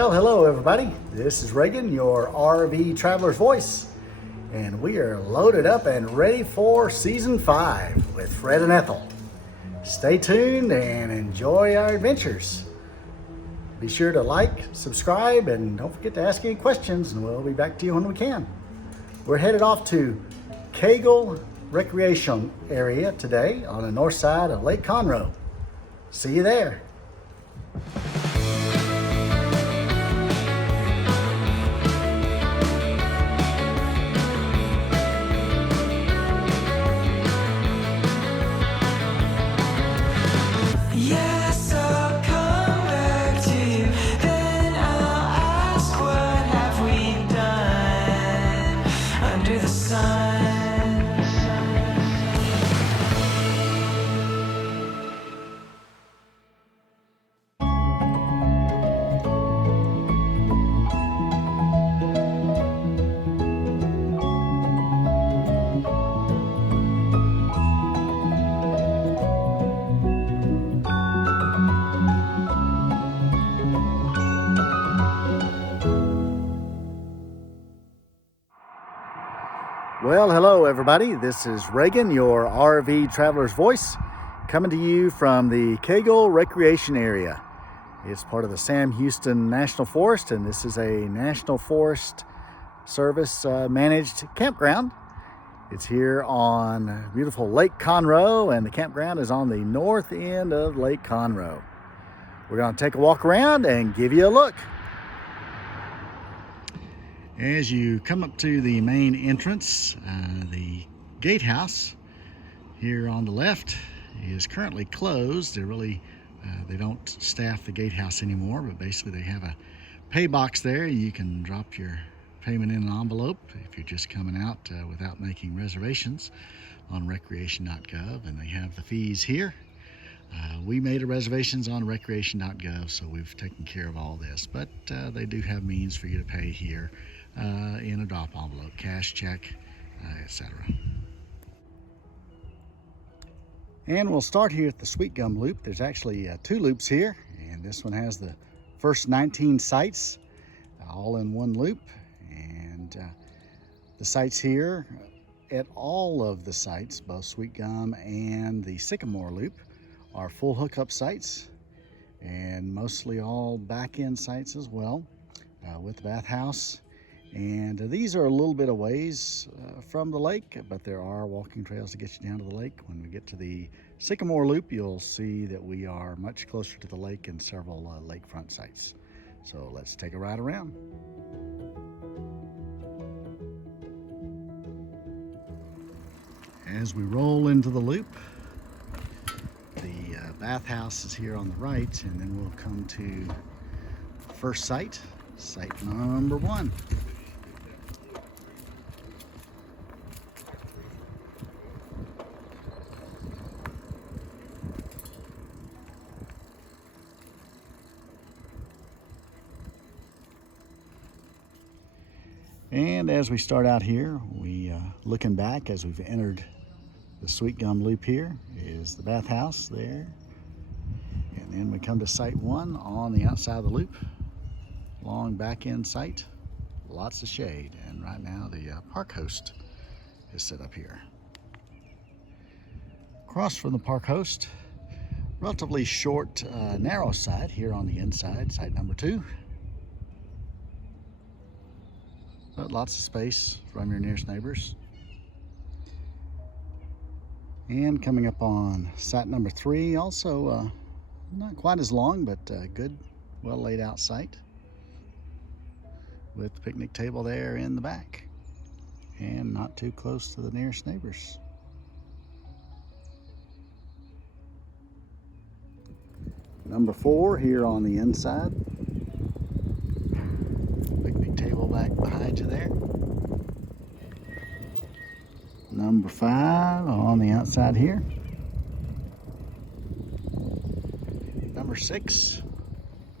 Well, hello everybody. This is Reagan, your RV Traveler's Voice, and we are loaded up and ready for Season 5 with Fred and Ethel. Stay tuned and enjoy our adventures. Be sure to like, subscribe, and don't forget to ask any questions, and we'll be back to you when we can. We're headed off to Cagle Recreation Area today on the north side of Lake Conroe. See you there. Yes, I'll come back to you, then I'll ask, what have we done under the sun? Well, hello everybody. This is Reagan, your RV Traveler's Voice, coming to you from the Cagle Recreation Area. It's part of the Sam Houston National Forest, and this is a National Forest Service managed campground. It's here on beautiful Lake Conroe, and the campground is on the north end of Lake Conroe. We're going to take a walk around and give you a look. As you come up to the main entrance, the gatehouse here on the left is currently closed. They don't staff the gatehouse anymore, but basically they have a pay box there. You can drop your payment in an envelope if you're just coming out without making reservations on recreation.gov, and they have the fees here. We made reservations on recreation.gov, so we've taken care of all this, but they do have means for you to pay here in a drop envelope, cash, check, etc. And we'll start here at the Sweet Gum Loop. There's actually two loops here, and this one has the first 19 sites all in one loop. And the sites here at all of the sites, both Sweet Gum and the Sycamore Loop, are full hookup sites, and mostly all back-end sites as well, with the bathhouse. And these are a little bit of ways from the lake, but there are walking trails to get you down to the lake. When we get to the Sycamore Loop, you'll see that we are much closer to the lake and several lakefront sites. So let's take a ride around. As we roll into the loop, the bathhouse is here on the right, and then we'll come to the first site, site number 1. And as we start out here, we looking back as we've entered the Sweet Gum Loop here is the bathhouse there. And then we come to site 1 on the outside of the loop. Long back end site, lots of shade. And right now the park host is set up here. Across from the park host, relatively short, narrow site here on the inside, site number 2. But lots of space from your nearest neighbors. And coming up on site number 3, also not quite as long, but good, well laid out site with the picnic table there in the back and not too close to the nearest neighbors. Number 4 here on the inside. Picnic table back behind you there. Number 5 on the outside here. Number 6,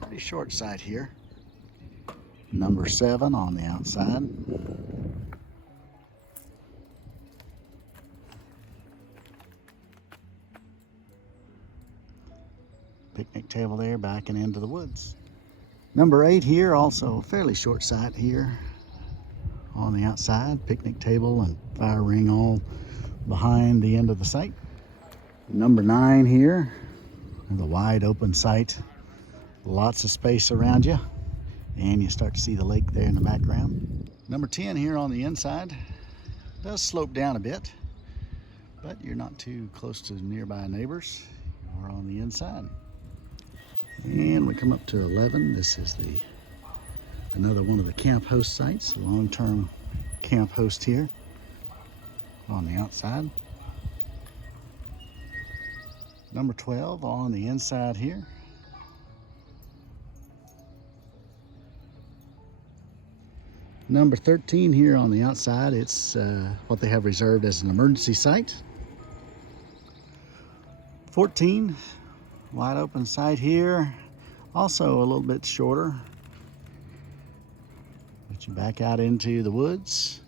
pretty short side here. Number 7 on the outside. Picnic table there backing into the woods. Number 8 here, also a fairly short site here on the outside. Picnic table and fire ring all behind the end of the site. Number 9 here, the wide open site. Lots of space around you, and you start to see the lake there in the background. Number 10 here on the inside does slope down a bit, but you're not too close to nearby neighbors. You're on the inside. And we come up to 11. This is another one of the camp host sites, long-term camp host here on the outside. Number 12 on the inside here. Number 13 here on the outside, it's what they have reserved as an emergency site. 14, wide open site here, also a little bit shorter. But you back out into the woods.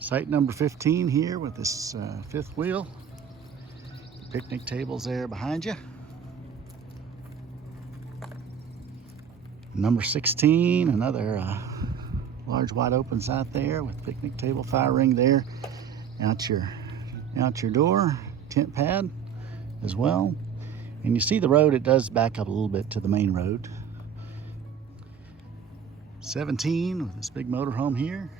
Site number 15 here with this fifth wheel. Picnic tables there behind you. Number 16, another large wide open site there with picnic table, fire ring there. Out your door, tent pad as well. And you see the road, it does back up a little bit to the main road. 17 with this big motorhome here.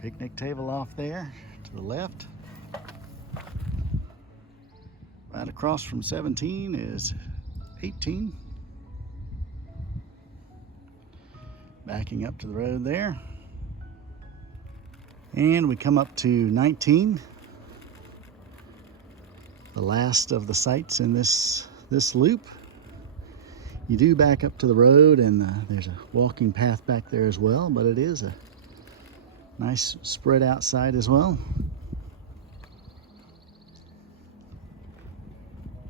Picnic table off there to the left. Right across from 17 is 18. Backing up to the road there. And we come up to 19. The last of the sites in this loop. You do back up to the road, and there's a walking path back there as well, but it is a nice spread out site as well.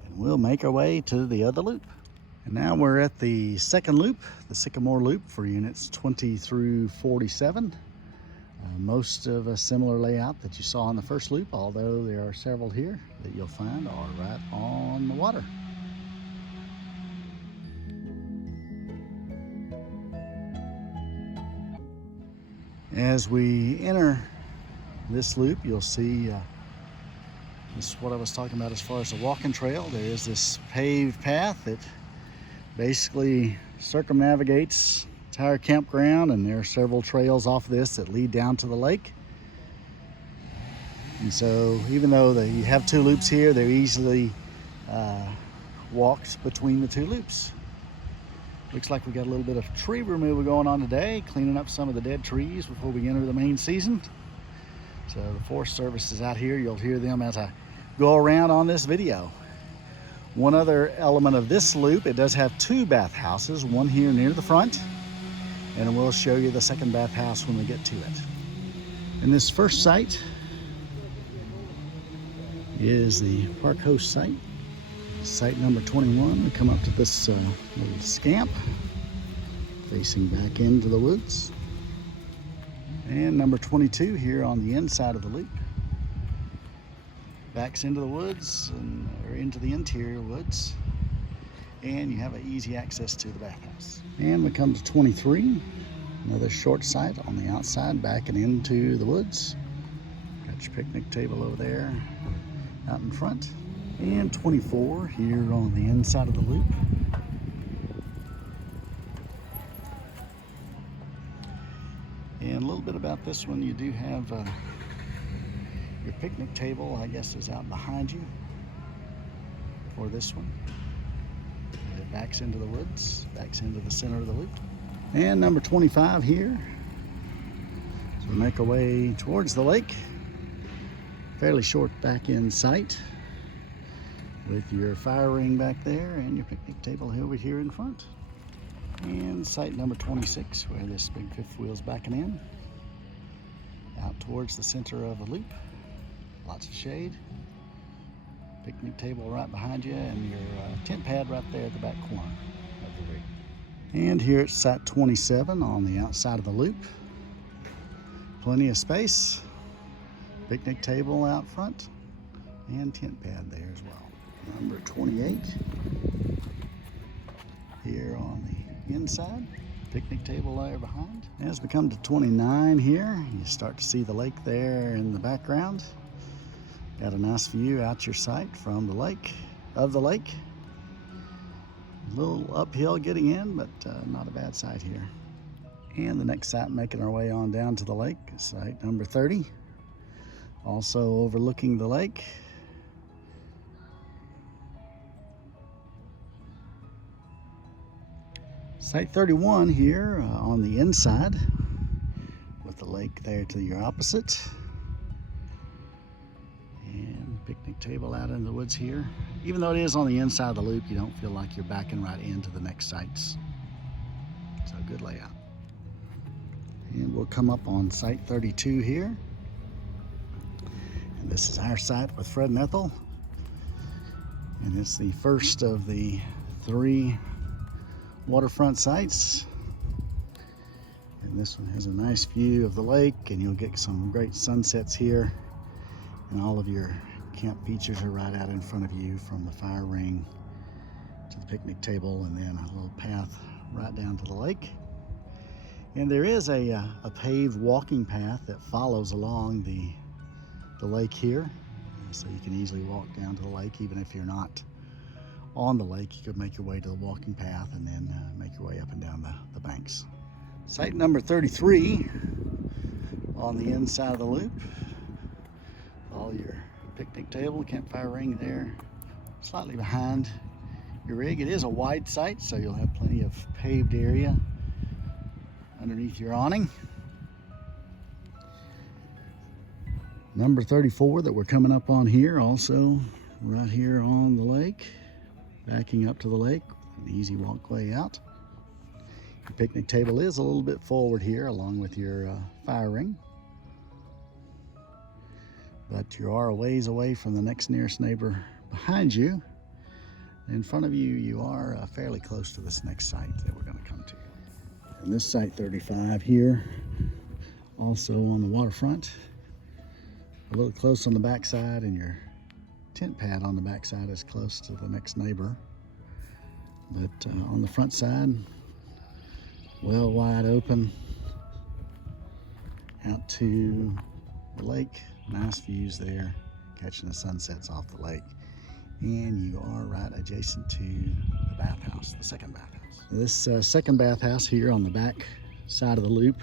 And we'll make our way to the other loop. And now we're at the second loop, the Sycamore Loop for units 20 through 47. Most of a similar layout that you saw on the first loop, although there are several here that you'll find are right on the water. As we enter this loop, you'll see this is what I was talking about as far as the walking trail. There is this paved path that basically circumnavigates the entire campground, and there are several trails off this that lead down to the lake. And so even though you have two loops here, they're easily walked between the two loops. Looks like we got a little bit of tree removal going on today, cleaning up some of the dead trees before we enter the main season. So the Forest Service is out here. You'll hear them as I go around on this video. One other element of this loop, it does have two bathhouses, one here near the front, and we'll show you the second bathhouse when we get to it. And this first site is the park host site. Site number 21, we come up to this little scamp facing back into the woods. And number 22 here on the inside of the loop. Backs into the woods or into the interior woods. And you have easy access to the bathhouse. And we come to 23, another short site on the outside backing into the woods. Got your picnic table over there out in front. And 24 here on the inside of the loop. And a little bit about this one, you do have your picnic table, I guess, is out behind you for this one. It backs into the woods, backs into the center of the loop. And number 25 here. So we make our way towards the lake. Fairly short back end site, with your fire ring back there and your picnic table over here in front. And site number 26, where this big fifth wheel's backing in. Out towards the center of the loop. Lots of shade. Picnic table right behind you, and your tent pad right there at the back corner of the rig. And here at site 27 on the outside of the loop. Plenty of space. Picnic table out front and tent pad there as well. Number 28 here on the inside. Picnic table there behind. As we come to 29 here, you start to see the lake there in the background. Got a nice view out your sight from the lake, of the lake. A little uphill getting in, but not a bad sight here. And the next site, making our way on down to the lake, is site number 30. Also overlooking the lake. Site 31 here on the inside, with the lake there to your opposite. And picnic table out in the woods here. Even though it is on the inside of the loop, you don't feel like you're backing right into the next sites. So good layout. And we'll come up on site 32 here. And this is our site with Fred and Ethel. And it's the first of the 3 waterfront sites. And this one has a nice view of the lake, and you'll get some great sunsets here. And all of your camp features are right out in front of you, from the fire ring to the picnic table, and then a little path right down to the lake. And there is a paved walking path that follows along the lake here, so you can easily walk down to the lake. Even if you're not on the lake, you could make your way to the walking path and then make your way up and down the banks. Site number 33 on the inside of the loop. All your picnic table, campfire ring there, slightly behind your rig. It is a wide site, so you'll have plenty of paved area underneath your awning. Number 34 that we're coming up on here, also right here on the lake, backing up to the lake, an easy walkway out. Your picnic table is a little bit forward here, along with your fire ring. But you are a ways away from the next nearest neighbor behind you. In front of you, you are fairly close to this next site that we're going to come to. And this site 35 here, also on the waterfront. A little close on the backside, and your tent pad on the backside is close to the next neighbor. But on the front side, well wide open out to the lake. Nice views there, catching the sunsets off the lake. And you are right adjacent to the bathhouse, the second bathhouse. This second bathhouse here on the back side of the loop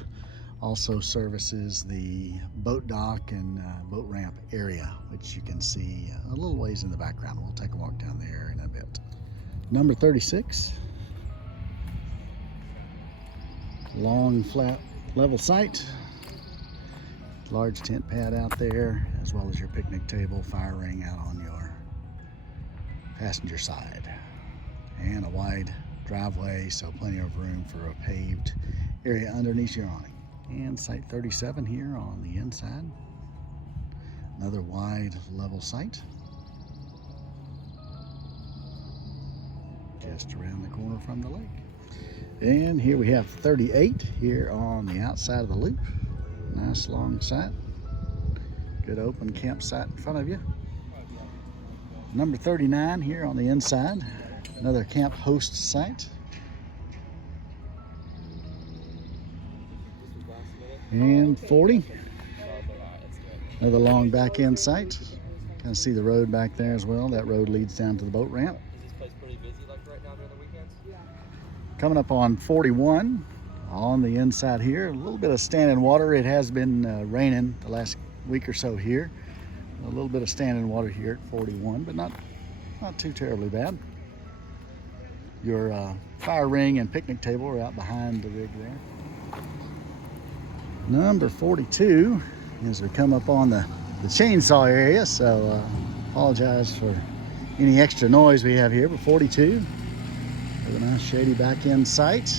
also services the boat dock and boat ramp area, which you can see a little ways in the background. We'll take a walk down there in a bit. Number 36. Long, flat, level site. Large tent pad out there, as well as your picnic table, fire ring out on your passenger side. And a wide driveway, so plenty of room for a paved area underneath your awning. And site 37 here on the inside. Another wide level site. Just around the corner from the lake. And here we have 38 here on the outside of the loop. Nice long site. Good open campsite in front of you. Number 39 here on the inside. Another camp host site. And 40. Another long back end site. Kind of see the road back there as well. That road leads down to the boat ramp. Is this place pretty busy like right now during the weekends? Yeah. Coming up on 41 on the inside here. A little bit of standing water. It has been raining the last week or so here. A little bit of standing water here at 41, but not too terribly bad. Your fire ring and picnic table are out behind the rig there. Number 42, as we come up on the chainsaw area, so apologize for any extra noise we have here, but 42, with a nice shady back end site.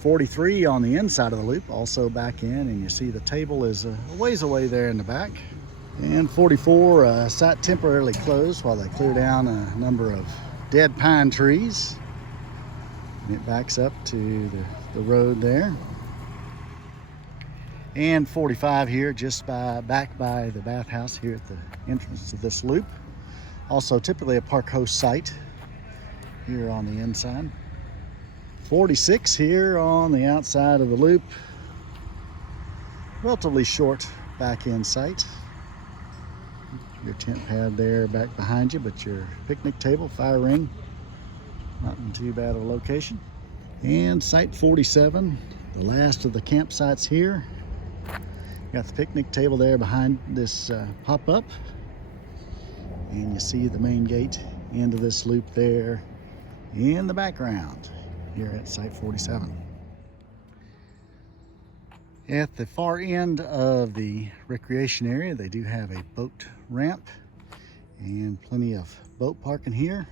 43 on the inside of the loop, also back in, and you see the table is a ways away there in the back. And 44, site temporarily closed while they clear down a number of dead pine trees. And it backs up to the road there. And 45 here, just back by the bathhouse here at the entrance to this loop. Also typically a park host site here on the inside. 46 here on the outside of the loop. Relatively short back end site. Your tent pad there back behind you, but your picnic table, fire ring, not in too bad of a location. And site 47, the last of the campsites here. Got the picnic table there behind this pop-up. And you see the main gate into this loop there in the background here at site 47. At the far end of the recreation area, they do have a boat ramp and plenty of boat parking here,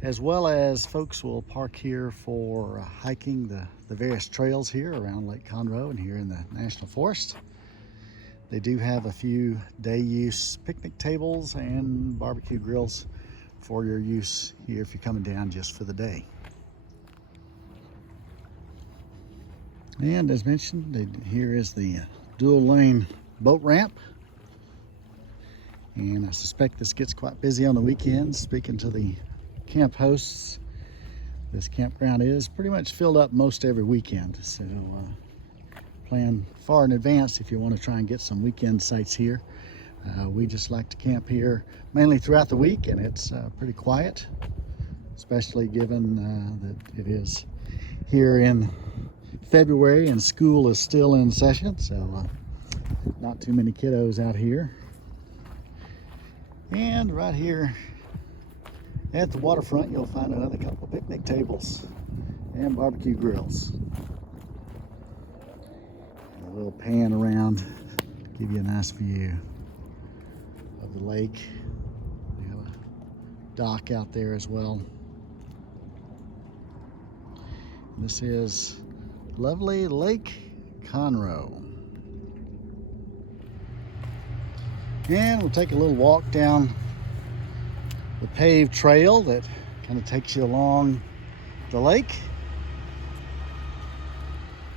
as well as folks will park here for hiking the various trails here around Lake Conroe and here in the National Forest. They do have a few day use picnic tables and barbecue grills for your use here if you're coming down just for the day. And as mentioned, here is the dual lane boat ramp. And I suspect this gets quite busy on the weekends. Speaking to the camp hosts, this campground is pretty much filled up most every weekend. So plan far in advance if you want to try and get some weekend sites here. We just like to camp here mainly throughout the week, and it's pretty quiet, especially given that it is here in February and school is still in session, so not too many kiddos out here. And right here at the waterfront, you'll find another couple of picnic tables and barbecue grills. A little pan around to give you a nice view of the lake. We have a dock out there as well. This is lovely Lake Conroe. And we'll take a little walk down the paved trail that kind of takes you along the lake.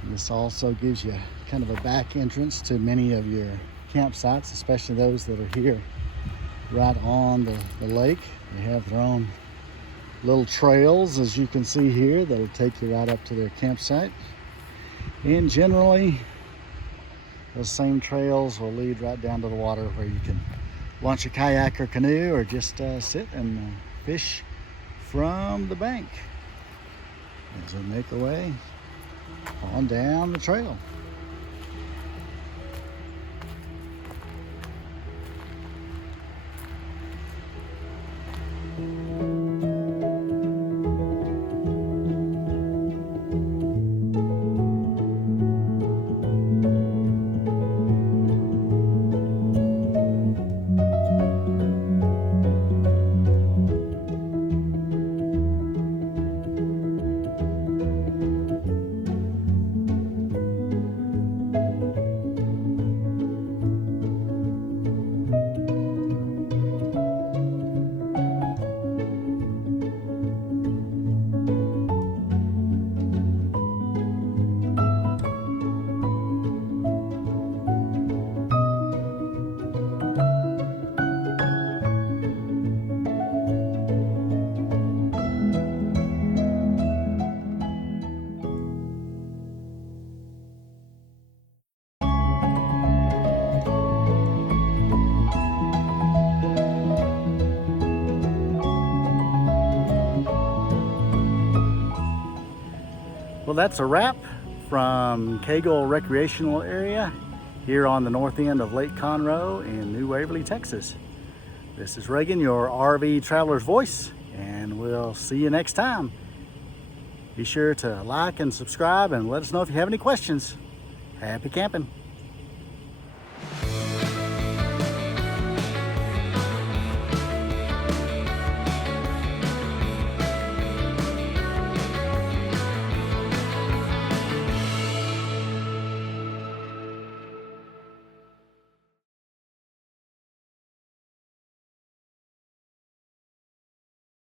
And this also gives you kind of a back entrance to many of your campsites, especially those that are here right on the lake. They have their own little trails, as you can see here, that'll take you right up to their campsite. And generally, those same trails will lead right down to the water where you can launch a kayak or canoe or just sit and fish from the bank as they make their way on down the trail. Well, that's a wrap from Cagle Recreational Area here on the north end of Lake Conroe in New Waverly, Texas. This is Reagan, your RV Traveler's Voice, and we'll see you next time. Be sure to like and subscribe and let us know if you have any questions. Happy camping.